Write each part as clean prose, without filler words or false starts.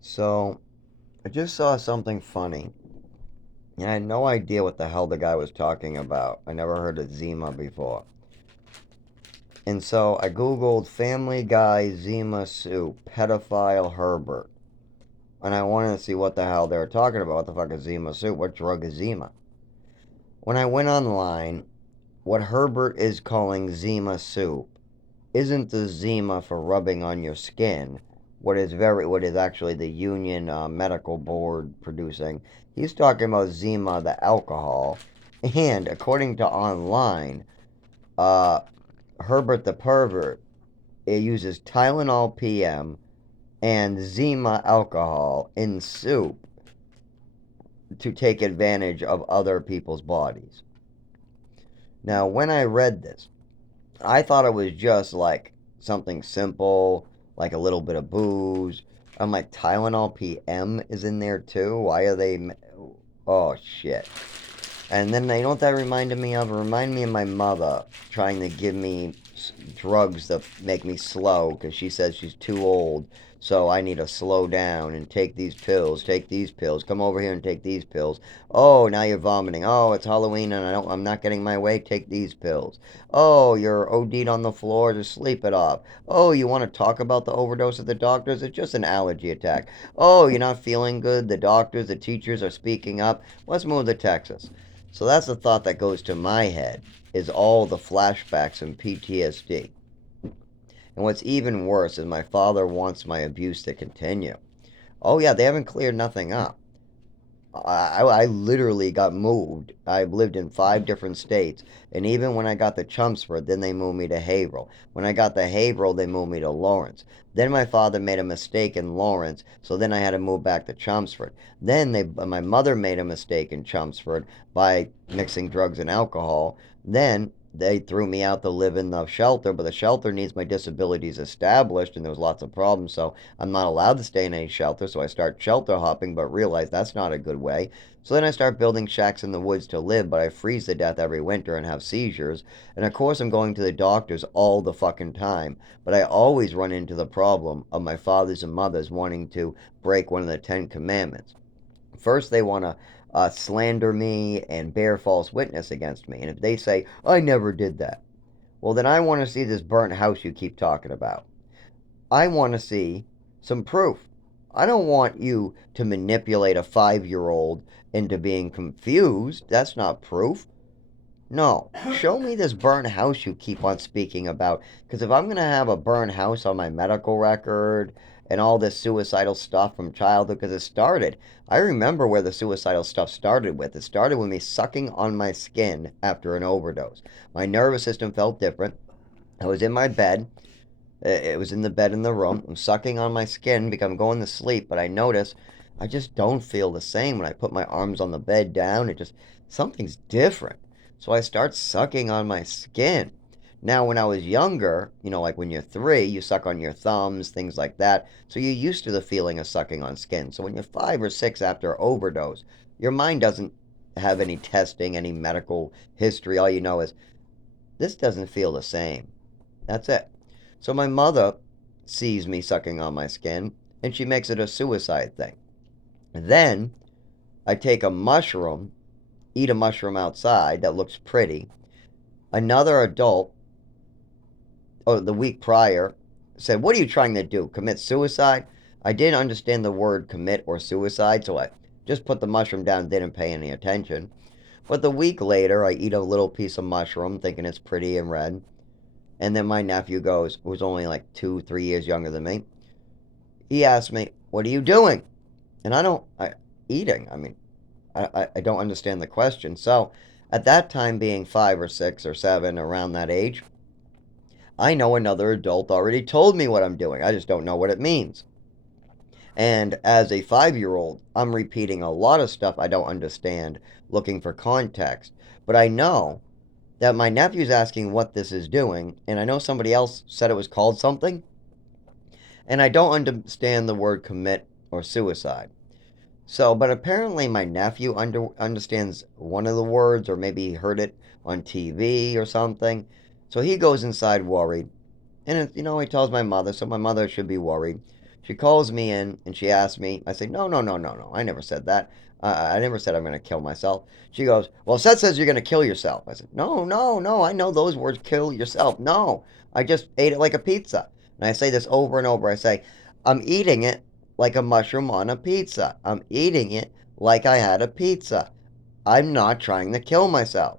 So, I just saw something funny, and I had no idea what the hell the guy was talking about. I never heard of Zima before. And so I Googled Family Guy Zima Soup, pedophile Herbert. And I wanted to see what the hell they were talking about. What the fuck is Zima Soup? What drug is Zima? When I went online, what Herbert is calling Zima Soup isn't the Zima for rubbing on your skin, what is actually the Union Medical Board producing. He's talking about Zima, the alcohol, and according to online, uh, Herbert the pervert, it uses Tylenol PM and Zima alcohol in soup to take advantage of other people's bodies. Now, when I read this, I thought it was just like something simple, like a little bit of booze. I'm like, Tylenol PM is in there too? Why are they. Oh, shit. And then, you know what that reminded me of? It reminded me of my mother trying to give me drugs that make me slow because she says she's too old. So I need to slow down and take these pills, take these pills, come over here and take these pills. Oh, now you're vomiting. Oh, it's Halloween and I'm not getting my way. Take these pills. Oh, you're OD'd on the floor. Just sleep it off. Oh, you want to talk about the overdose at the doctors? It's just an allergy attack. Oh, you're not feeling good. The doctors, the teachers are speaking up. Let's move to Texas. So that's the thought that goes to my head is all the flashbacks and PTSD. And what's even worse is my father wants my abuse to continue. Oh yeah, they haven't cleared nothing up. I literally got moved. I've lived in 5 different states, and even when I got to Chelmsford, then they moved me to Haverhill. When I got to Haverhill, they moved me to Lawrence. Then my father made a mistake in Lawrence, so then I had to move back to Chelmsford. My mother made a mistake in Chelmsford by mixing drugs and alcohol. Then they threw me out to live in the shelter, but the shelter needs my disabilities established, and there was lots of problems, so I'm not allowed to stay in any shelter. So I start shelter hopping, but realize that's not a good way. So then I start building shacks in the woods to live, but I freeze to death every winter and have seizures. And of course, I'm going to the doctors all the fucking time, but I always run into the problem of my fathers and mothers wanting to break one of the 10 Commandments. First, they want to slander me and bear false witness against me. And if they say, I never did that, well, then I want to see this burnt house you keep talking about. I want to see some proof. I don't want you to manipulate a 5-year-old into being confused. That's not proof. No, show me this burnt house you keep on speaking about. Because if I'm going to have a burnt house on my medical record and all this suicidal stuff from childhood, because it started, I remember where the suicidal stuff started with. It started with me sucking on my skin after an overdose. My nervous system felt different. I was in my bed. It was in the bed in the room. I'm sucking on my skin because I'm going to sleep, but I notice I just don't feel the same when I put my arms on the bed down. Something's different. So I start sucking on my skin. Now, when I was younger, like when you're 3, you suck on your thumbs, things like that. So you're used to the feeling of sucking on skin. So when you're 5 or 6 after overdose, your mind doesn't have any testing, any medical history. All you know is this doesn't feel the same. That's it. So my mother sees me sucking on my skin and she makes it a suicide thing. Then I take a mushroom, eat a mushroom outside that looks pretty. Another adult, the week prior, said, what are you trying to do? Commit suicide? I didn't understand the word commit or suicide, so I just put the mushroom down and didn't pay any attention. But the week later, I eat a little piece of mushroom thinking it's pretty and red. And then my nephew goes, who's only like 2, 3 years younger than me, he asked me, what are you doing? And eating. I mean, I don't understand the question. So at that time, being 5 or 6 or 7, around that age, I know another adult already told me what I'm doing. I just don't know what it means. And as a 5-year old, I'm repeating a lot of stuff I don't understand, looking for context. But I know that my nephew's asking what this is doing, and I know somebody else said it was called something, and I don't understand the word commit or suicide. So, but apparently my nephew understands one of the words, or maybe he heard it on TV or something. So he goes inside worried, and he tells my mother, so my mother should be worried. She calls me in and she asks me, I say, no, no, no, no, no. I never said that. I never said I'm going to kill myself. She goes, well, Seth says you're going to kill yourself. I said, no, no, no. I know those words, kill yourself. No, I just ate it like a pizza. And I say this over and over. I say, I'm eating it like a mushroom on a pizza. I'm eating it like I had a pizza. I'm not trying to kill myself.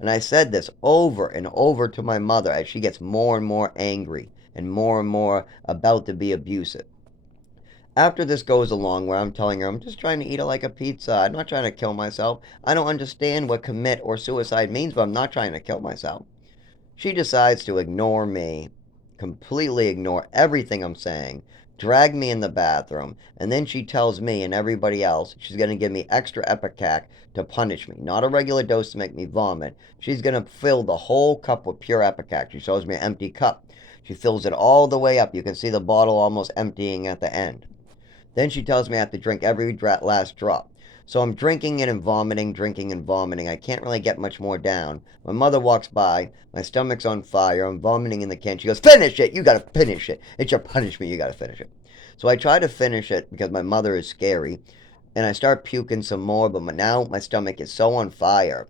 And I said this over and over to my mother as she gets more and more angry and more about to be abusive. After this goes along where I'm telling her I'm just trying to eat it like a pizza, I'm not trying to kill myself. I don't understand what commit or suicide means, but I'm not trying to kill myself. She decides to ignore me, completely ignore everything I'm saying, drag me in the bathroom, and then she tells me and everybody else she's going to give me extra Epicac to punish me. Not a regular dose to make me vomit. She's going to fill the whole cup with pure Epicac. She shows me an empty cup. She fills it all the way up. You can see the bottle almost emptying at the end. Then she tells me I have to drink every last drop. So I'm drinking it and vomiting, drinking and vomiting. I can't really get much more down. My mother walks by. My stomach's on fire. I'm vomiting in the can. She goes, finish it. You got to finish it. It's your punishment. You got to finish it. So I try to finish it because my mother is scary. And I start puking some more. But now my stomach is so on fire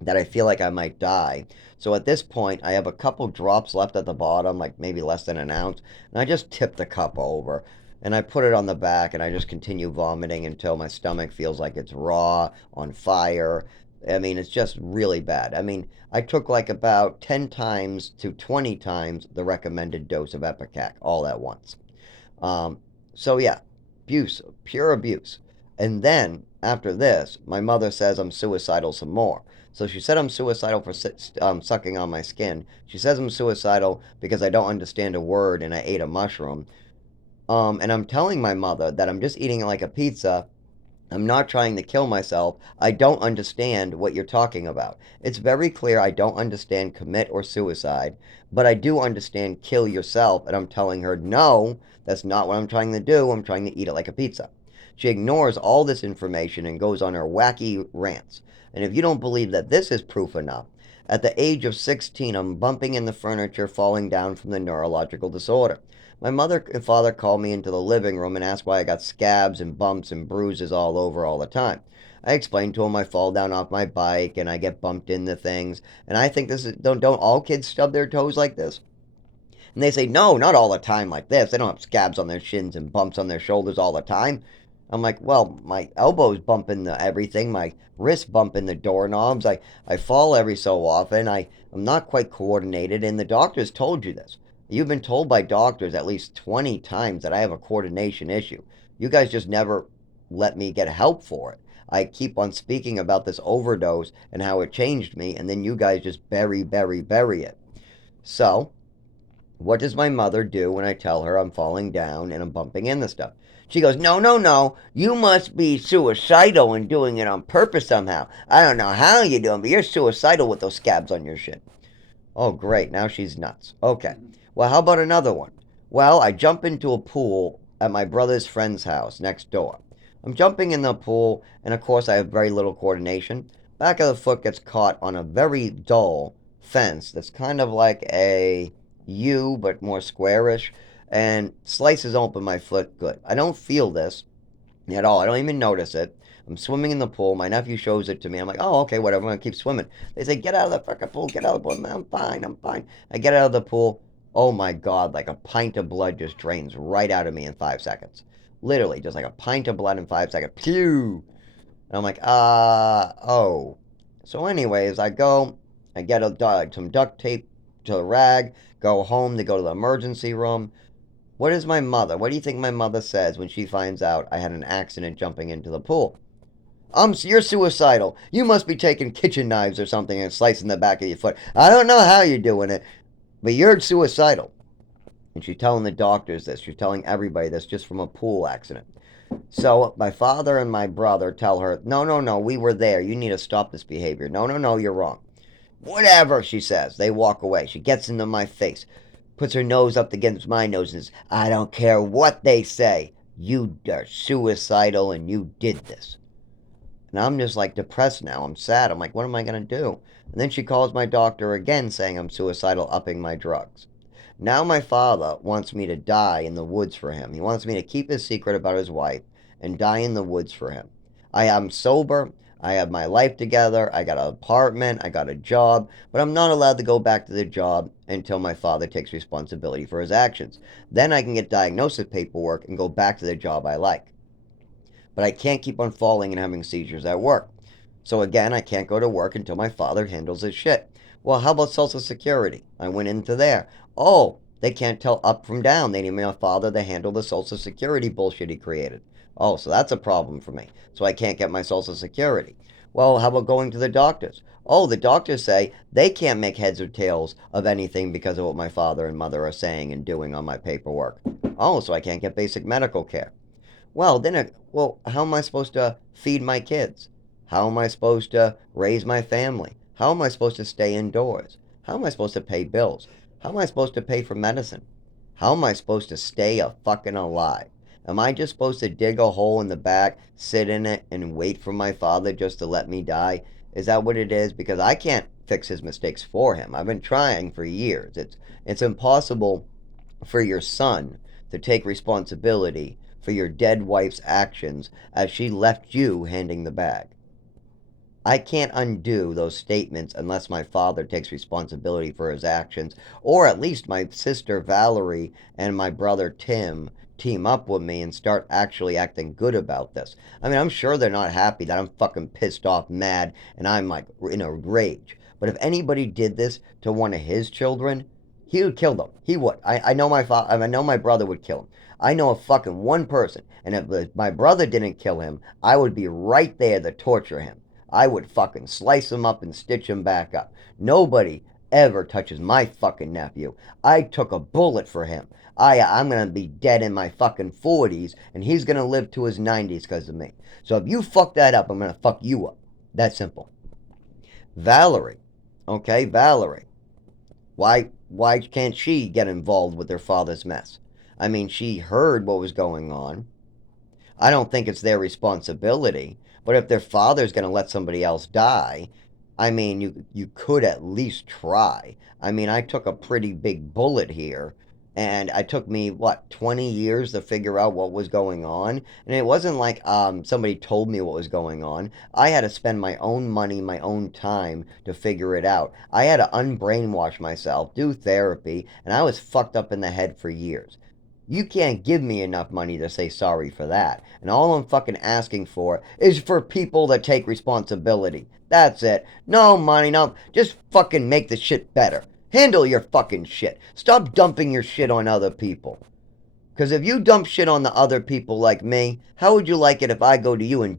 that I feel like I might die. So at this point, I have a couple drops left at the bottom, like maybe less than an ounce. And I just tip the cup over and I put it on the back and I just continue vomiting until my stomach feels like it's raw, on fire. I mean, it's just really bad. I mean, I took like about 10 times to 20 times the recommended dose of Epicac all at once. Um, so yeah, abuse, pure abuse. And then after this, my mother says I'm suicidal some more. So she said I'm suicidal for sucking on my skin. She says I'm suicidal because I don't understand a word and I ate a mushroom. And I'm telling my mother that I'm just eating it like a pizza. I'm not trying to kill myself. I don't understand what you're talking about. It's very clear I don't understand commit or suicide, but I do understand kill yourself. And I'm telling her, no, that's not what I'm trying to do. I'm trying to eat it like a pizza. She ignores all this information and goes on her wacky rants. And if you don't believe that this is proof enough, at the age of 16, I'm bumping in the furniture, falling down from the neurological disorder. My mother and father called me into the living room and asked why I got scabs and bumps and bruises all over all the time. I explained to them I fall down off my bike and I get bumped into things. And I think this is don't all kids stub their toes like this? And they say, no, not all the time like this. They don't have scabs on their shins and bumps on their shoulders all the time. I'm like, well, my elbows bump into everything. My wrists bump into doorknobs. I fall every so often. I'm not quite coordinated. And the doctors told you this. You've been told by doctors at least 20 times that I have a coordination issue. You guys just never let me get help for it. I keep on speaking about this overdose and how it changed me, and then you guys just bury it. So, what does my mother do when I tell her I'm falling down and I'm bumping into stuff? She goes, no, no, no. You must be suicidal and doing it on purpose somehow. I don't know how you're doing, but you're suicidal with those scabs on your shin. Oh, great. Now she's nuts. Okay. Well, how about another one? Well, I jump into a pool at my brother's friend's house next door. I'm jumping in the pool, and of course, I have very little coordination. Back of the foot gets caught on a very dull fence that's kind of like a U, but more squarish, and slices open my foot good. I don't feel this at all. I don't even notice it. I'm swimming in the pool. My nephew shows it to me. I'm like, oh, okay, whatever. I'm going to keep swimming. They say, get out of the fucking pool. Get out of the pool. I'm fine. I'm fine. I get out of the pool. Oh, my God. Like a pint of blood just drains right out of me in 5 seconds. Literally, just like a pint of blood in 5 seconds. Pew! And I'm like, oh. So anyways, I go. I get some duct tape to the rag. Go home. They go to the emergency room. What is my mother? What do you think my mother says when she finds out I had an accident jumping into the pool? You're suicidal. You must be taking kitchen knives or something and slicing the back of your foot. I don't know how you're doing it, but you're suicidal. And she's telling the doctors this. She's telling everybody this just from a pool accident. So my father and my brother tell her, no, no, no, we were there. You need to stop this behavior. No, no, no, you're wrong. Whatever, she says. They walk away. She gets into my face, puts her nose up against my nose and says, I don't care what they say. You are suicidal and you did this. And I'm just like depressed now. I'm sad. I'm like, what am I going to do? And then she calls my doctor again saying I'm suicidal, upping my drugs. Now my father wants me to die in the woods for him. He wants me to keep his secret about his wife and die in the woods for him. I am sober. I have my life together. I got an apartment. I got a job. But I'm not allowed to go back to the job until my father takes responsibility for his actions. Then I can get diagnosis paperwork and go back to the job I like. But I can't keep on falling and having seizures at work. So again, I can't go to work until my father handles his shit. Well, how about Social Security? I went into there. Oh, they can't tell up from down. They need my father to handle the Social Security bullshit he created. Oh, so that's a problem for me. So I can't get my Social Security. Well, how about going to the doctors? Oh, the doctors say they can't make heads or tails of anything because of what my father and mother are saying and doing on my paperwork. Oh, so I can't get basic medical care. Well, how am I supposed to feed my kids? How am I supposed to raise my family? How am I supposed to stay indoors? How am I supposed to pay bills? How am I supposed to pay for medicine? How am I supposed to stay a fucking alive? Am I just supposed to dig a hole in the back, sit in it, and wait for my father just to let me die? Is that what it is? Because I can't fix his mistakes for him. I've been trying for years. It's impossible for your son to take responsibility for your dead wife's actions as she left you handing the bag. I can't undo those statements unless my father takes responsibility for his actions, or at least my sister Valerie and my brother Tim team up with me and start actually acting good about this. I mean, I'm sure they're not happy that I'm fucking pissed off, mad, and I'm like in a rage. But if anybody did this to one of his children, he would kill them. He would. I know my father. I know my brother would kill him. I know a fucking one person, and if my brother didn't kill him, I would be right there to torture him. I would fucking slice him up and stitch him back up. Nobody ever touches my fucking nephew. I took a bullet for him. I'm gonna be dead in my fucking 40s, and he's gonna live to his 90s because of me. So if you fuck that up, I'm gonna fuck you up. That simple. Valerie. Okay, Valerie. Why can't she get involved with her father's mess? I mean, she heard what was going on. I don't think it's their responsibility, but if their father's going to let somebody else die, I mean, you could at least try. I mean, I took a pretty big bullet here, and it took me, what, 20 years to figure out what was going on? And it wasn't like somebody told me what was going on. I had to spend my own money, my own time to figure it out. I had to unbrainwash myself, do therapy, and I was fucked up in the head for years. You can't give me enough money to say sorry for that. And all I'm fucking asking for is for people to take responsibility. That's it. No money, no. Just fucking make the shit better. Handle your fucking shit. Stop dumping your shit on other people. Because if you dump shit on the other people like me, how would you like it if I go to you and